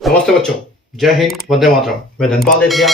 नमस्ते बच्चों, जय हिंद, वंदे मातरम। मैं धनपाल देथिया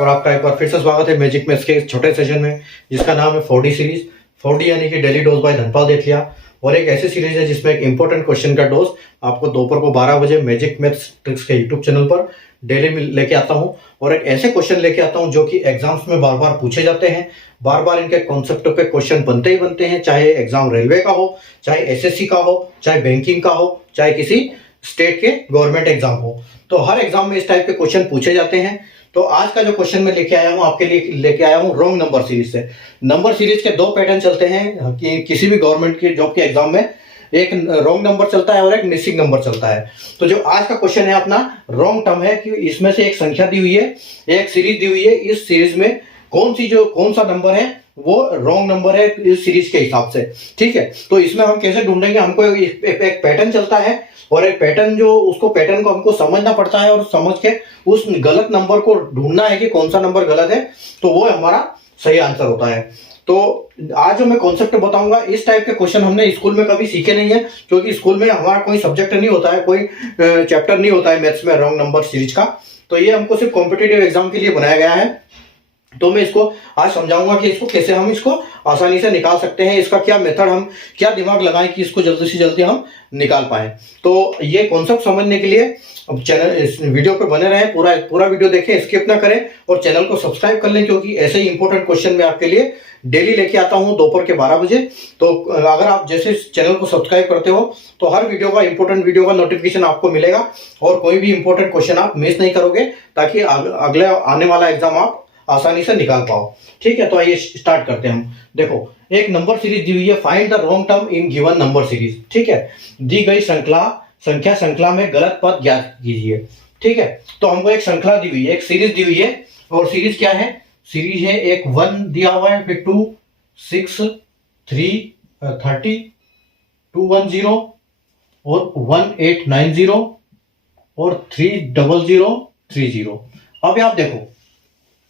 और आपका एक बार फिर से स्वागत है मैजिक मैथ्स के इस छोटे सेशन में जिसका नाम है 4D सीरीज। 4D यानी कि डेली डोज बाय धनपाल देथिया, और एक ऐसी सीरीज है जिसमें एक इंपॉर्टेंट क्वेश्चन का डोज आपको दोपहर को 12 बजे मैजिक मैथ्स ट्रिक्स के यूट्यूब चैनल पर डेली लेके आता हूँ। और एक ऐसे क्वेश्चन लेके आता हूँ जो कि एग्जाम्स में बार बार पूछे जाते हैं, बार बार इनके कॉन्सेप्ट पे क्वेश्चन बनते ही बनते हैं, चाहे एग्जाम रेलवे का हो, चाहे एसएससी का हो, चाहे बैंकिंग का हो, चाहे किसी स्टेट के गवर्नमेंट एग्जाम हो। तो हर एग्जाम में इस टाइप के क्वेश्चन पूछे जाते हैं। तो आज का जो क्वेश्चन मैं लेके आया हूं आपके लिए, लेके आया हूं रॉन्ग नंबर सीरीज से। नंबर सीरीज के दो पैटर्न चलते हैं कि किसी भी गवर्नमेंट की जॉब के एग्जाम में एक रॉन्ग नंबर चलता है और एक मिसिंग नंबर चलता है। तो जो आज का क्वेश्चन है अपना रॉन्ग टर्म है कि इसमें से एक संख्या दी हुई है, एक सीरीज दी हुई है, इस सीरीज में कौन सा नंबर है वो रॉन्ग नंबर है इस सीरीज के हिसाब से। ठीक है, तो इसमें हम कैसे ढूंढेंगे, हमको एक पैटर्न चलता है और एक पैटर्न पैटर्न को हमको समझना पड़ता है और समझ के उस गलत नंबर को ढूंढना है कि कौन सा नंबर गलत है, तो वो हमारा सही आंसर होता है। तो आज जो मैं कॉन्सेप्ट बताऊंगा, इस टाइप के क्वेश्चन हमने स्कूल में कभी सीखे नहीं है, क्योंकि स्कूल में हमारा कोई सब्जेक्ट नहीं होता है, कोई चैप्टर नहीं होता है मैथ्स में रॉन्ग नंबर सीरीज का। तो ये हमको सिर्फ कॉम्पिटेटिव एग्जाम के लिए बनाया गया है। तो मैं इसको आज समझाऊंगा कि इसको कैसे हम इसको आसानी से निकाल सकते हैं, इसका क्या मेथड, हम क्या दिमाग लगाएं कि इसको जल्दी से जल्दी हम निकाल पाए। तो ये कॉन्सेप्ट समझने के लिए चैनल इस वीडियो पे बने रहें, पूरा वीडियो देखें, स्किप ना करें और चैनल को सब्सक्राइब कर लें, क्योंकि ऐसे ही इंपॉर्टेंट क्वेश्चन मैं आपके लिए डेली लेके आता हूं दोपहर के 12 बजे। तो अगर आप जैसे चैनल को सब्सक्राइब करते हो तो हर इंपॉर्टेंट वीडियो का नोटिफिकेशन आपको मिलेगा और कोई भी इंपॉर्टेंट क्वेश्चन आप मिस नहीं करोगे, ताकि अगले आने वाला एग्जाम आप आसानी से निकाल पाओ। ठीक है, तो आइए स्टार्ट करते हैं हम। देखो, एक नंबर सीरीज दी हुई है, find the wrong term in given number series. ठीक है, दी गई श्रृंखला में गलत पद ज्ञात कीजिए। ठीक है, तो हमको एक श्रृंखला दी हुई है, एक सीरीज दी हुई है, और सीरीज क्या है, सीरीज है एक 1 दिया हुआ है, फिर 2 6 3 30 210 और 1890 और 30030। अब आप देखो,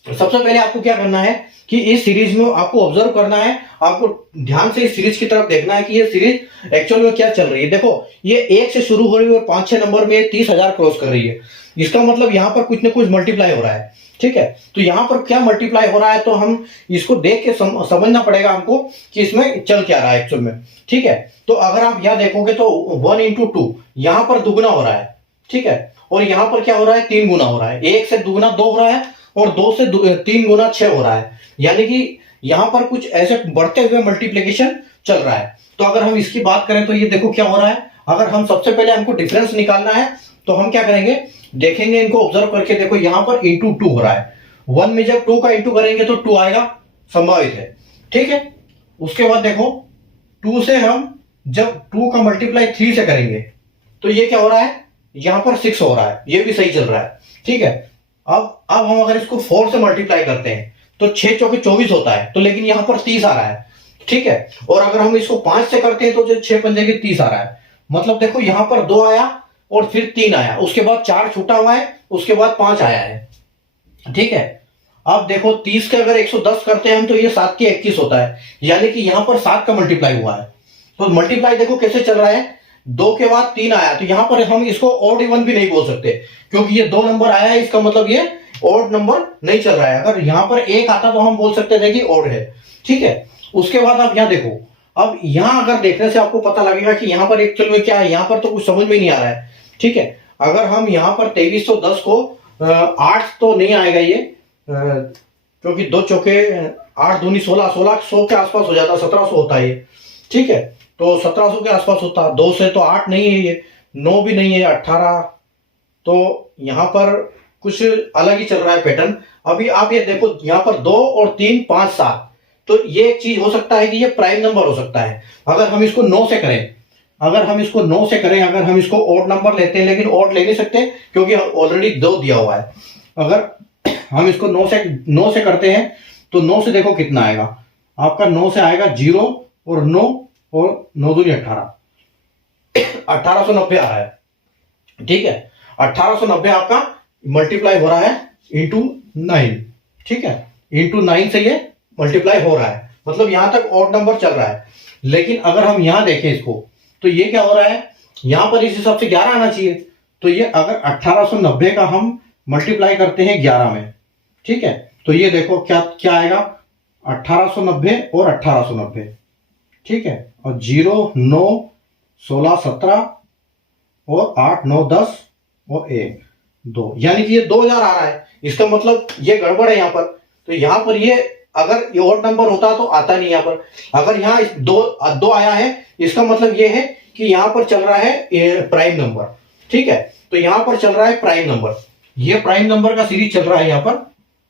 सबसे पहले आपको क्या करना है कि इस सीरीज में आपको ऑब्जर्व करना है, आपको ध्यान से इस सीरीज की तरफ देखना है कि ये सीरीज एक्चुअल में क्या चल रही है। देखो, ये 1 से शुरू हो रही है और 5-6 नंबर में 30,000 क्रॉस कर रही है। इसका मतलब यहां पर कुछ ना कुछ मल्टीप्लाई हो रहा है। ठीक है, तो यहां पर क्या मल्टीप्लाई हो रहा है, तो हम इसको देख के समझना पड़ेगा हमको कि इसमें चल क्या रहा है एक्चुअल में। ठीक है, तो अगर आप यहां देखोगे तो 1 into 2 यहां पर दुगुना हो रहा है। ठीक है, और यहां पर क्या हो रहा है, 3 गुना हो रहा है। 1 से दुगुना 2 हो रहा है और 2 से 3 गुना 6 हो रहा है, यानी कि यहां पर कुछ ऐसे बढ़ते हुए मल्टीप्लिकेशन चल रहा है। तो अगर हम इसकी बात करें तो ये देखो क्या हो रहा है। अगर हम सबसे पहले हमको डिफरेंस निकालना है तो हम क्या करेंगे, देखेंगे इनको ऑब्जर्व करके। देखो यहां पर इंटू 2 हो रहा है, 1 में जब 2 का इंटू करेंगे तो 2 आएगा, संभावित है। ठीक है, उसके बाद देखो 2 से हम जब 2 का मल्टीप्लाई 3 से करेंगे तो ये क्या हो रहा है, यहां पर 6 हो रहा है, ये भी सही चल रहा है। ठीक है, अब हम अगर इसको 4 से मल्टीप्लाई करते हैं तो 6 चौके 24 होता है, तो लेकिन यहां पर 30 आ रहा है। ठीक है, और अगर हम इसको 5 से करते हैं तो जो 6 पंजे के 30 आ रहा है। मतलब देखो यहां पर 2 आया और फिर 3 आया, उसके बाद 4 छूटा हुआ है, उसके बाद 5 आया है। ठीक है, अब देखो 30 के अगर 110 करते हैं हम तो ये 7 के 21 होता है, यानी कि यहां पर 7 का मल्टीप्लाई हुआ है। तो मल्टीप्लाई देखो कैसे चल रहा है, 2 के बाद 3 आया, तो यहां पर हम इसको ऑड इवन भी नहीं बोल सकते, क्योंकि ये 2 नंबर आया है, इसका मतलब ये ऑड नंबर नहीं चल रहा है। अगर यहां पर 1 आता तो हम बोल सकते थे कि ऑड है। ठीक है, उसके बाद आप यहां देखो, अब यहां अगर देखने से आपको पता लगेगा कि यहां पर एक्चुअल में क्या है, यहां पर तो कुछ समझ में नहीं आ रहा है। ठीक है, अगर हम यहां पर 2310 को 8 तो नहीं आएगा ये, क्योंकि 2 चौके 8 दूनी 16, 100 के आसपास हो जाता, 1700 होता है ये। ठीक है, तो 1700 के आसपास होता, 2 से तो 8 नहीं है ये, 9 भी नहीं है, 18। तो यहां पर कुछ अलग ही चल रहा है पैटर्न। अभी आप ये देखो यहां पर 2 और 3 5 7, तो ये एक चीज हो सकता है कि ये प्राइम नंबर हो सकता है। अगर हम इसको 9 से करें, अगर हम इसको ऑड नंबर लेते हैं, लेकिन ऑड ले नहीं सकते क्योंकि ऑलरेडी 2 दिया हुआ है। अगर हम इसको 9 से करते हैं तो 9 से देखो कितना आएगा, आपका 9 से आएगा 0 और 9 और 9 दूनी 18, 1890 आ रहा है। ठीक है, 1890 आपका मल्टीप्लाई हो रहा है इंटू 9। ठीक है, इंटू 9 से ये मल्टीप्लाई हो रहा है, मतलब यहां तक ऑड नंबर चल रहा है। लेकिन अगर हम यहां देखें इसको तो ये क्या हो रहा है, यहां पर इस हिसाब से 11 आना चाहिए, तो ये अगर 1890 का हम मल्टीप्लाई करते हैं 11 में, ठीक है, तो ये देखो क्या क्या आएगा, 1890 और 1890, ठीक है, और 0 9 16 17 और 8 9 10 और 1 2, यानी कि ये 2000 आ रहा है। इसका मतलब ये गड़बड़ है यहाँ पर। तो यहाँ पर ये अगर ये ऑड नंबर होता तो आता नहीं यहाँ पर। अगर यहाँ दो आया है, इसका मतलब ये है कि यहाँ पर चल रहा है प्राइम नंबर, ठीक है। तो यहाँ पर चल रहा है प्राइम नंबर, ये प्राइम नंबर का सीरीज चल रहा है यहाँ पर,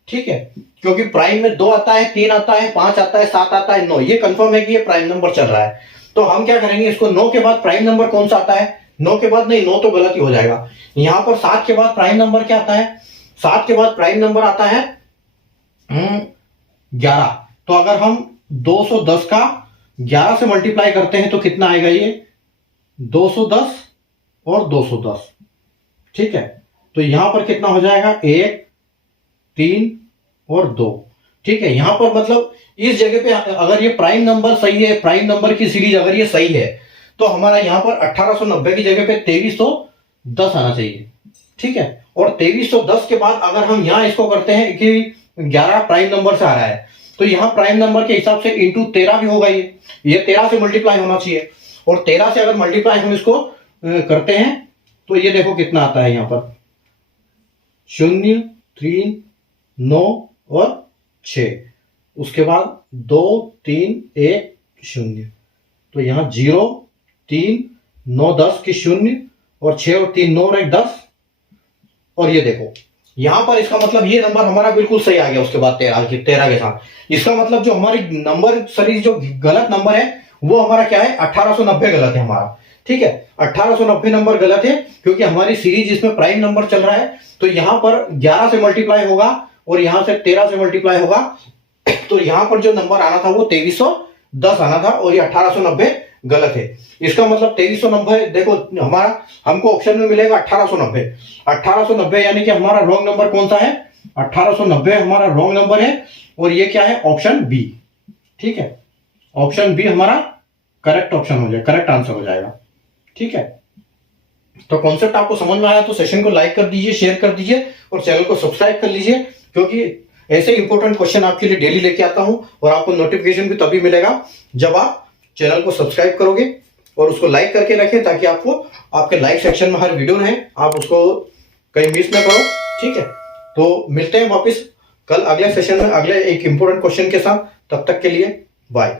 ठीक है, क्योंकि प्राइम में 2 आता है, 3 आता है, 5 आता है, 7 आता है, 9, ये कंफर्म है कि ये प्राइम नंबर चल रहा है। तो हम क्या करेंगे, इसको 9 के बाद प्राइम नंबर कौन सा आता है, 9 के बाद नहीं, 9 तो गलत ही हो जाएगा। यहाँ पर 7 के बाद प्राइम नंबर क्या आता है, 7 के बाद प्राइम नंबर आता है 11। तो अगर हम 210 का 11 से मल्टीप्लाई करते हैं तो कितना आएगा, ये 210 और 210, ठीक है। तो यहां पर कितना हो जाएगा, 1 3 और 2, ठीक है। यहां पर मतलब इस जगह पे अगर ये प्राइम नंबर सही है, प्राइम नंबर की सीरीज अगर ये सही है, तो हमारा यहां पर 1890 की जगह पे 2310 आना चाहिए, ठीक है। और 2310 के बाद अगर हम यहां इसको करते हैं कि 11 प्राइम नंबर से आ रहा है, तो यहां प्राइम नंबर के हिसाब से इंटू 13 भी होगा, ये 13 से मल्टीप्लाई होना चाहिए। और 13 से अगर मल्टीप्लाई हम इसको करते हैं तो ये देखो कितना आता है, यहां पर 0 3 9 और 6, उसके बाद 2 3 1 0, तो यहां 0 3 9 10 की 0 और 6 और 3 9 और 1 10। और ये देखो यहां पर इसका मतलब ये नंबर हमारा बिल्कुल सही आ गया, उसके बाद 13 के साथ। इसका मतलब जो हमारी नंबर सीरीज जो गलत नंबर है वो हमारा क्या है, 1890 गलत है हमारा, ठीक है। 1890 नंबर गलत है क्योंकि हमारी सीरीज इसमें प्राइम नंबर चल रहा है। तो यहां पर 11 से मल्टीप्लाई होगा और यहां से 13 से मल्टीप्लाई होगा, तो यहां पर जो नंबर आना था वो 2310 आना था और ये 1890 गलत है। इसका मतलब 2390 देखो हमारा, हमको ऑप्शन में मिलेगा 1890। 1890 यानी कि हमारा रॉन्ग नंबर कौन सा है, 1890 हमारा रॉन्ग नंबर है और ये क्या है, ऑप्शन बी, ठीक है। ऑप्शन बी हमारा करेक्ट ऑप्शन हो जाएगा, करेक्ट आंसर हो जाएगा, ठीक है। तो कॉन्सेप्ट आपको समझ में आया तो सेशन को लाइक कर दीजिए, शेयर कर दीजिए और चैनल को सब्सक्राइब कर लीजिए, क्योंकि ऐसे इंपॉर्टेंट क्वेश्चन आपके लिए डेली लेके आता हूं और आपको नोटिफिकेशन भी तभी मिलेगा जब आप चैनल को सब्सक्राइब करोगे और उसको लाइक करके रखें, ताकि आपको आपके लाइक सेक्शन में हर वीडियो रहे, आप उसको कहीं मिस ना करो, ठीक है। तो मिलते हैं वापस कल अगले सेशन में अगले एक इंपॉर्टेंट क्वेश्चन के साथ, तब तक के लिए बाय।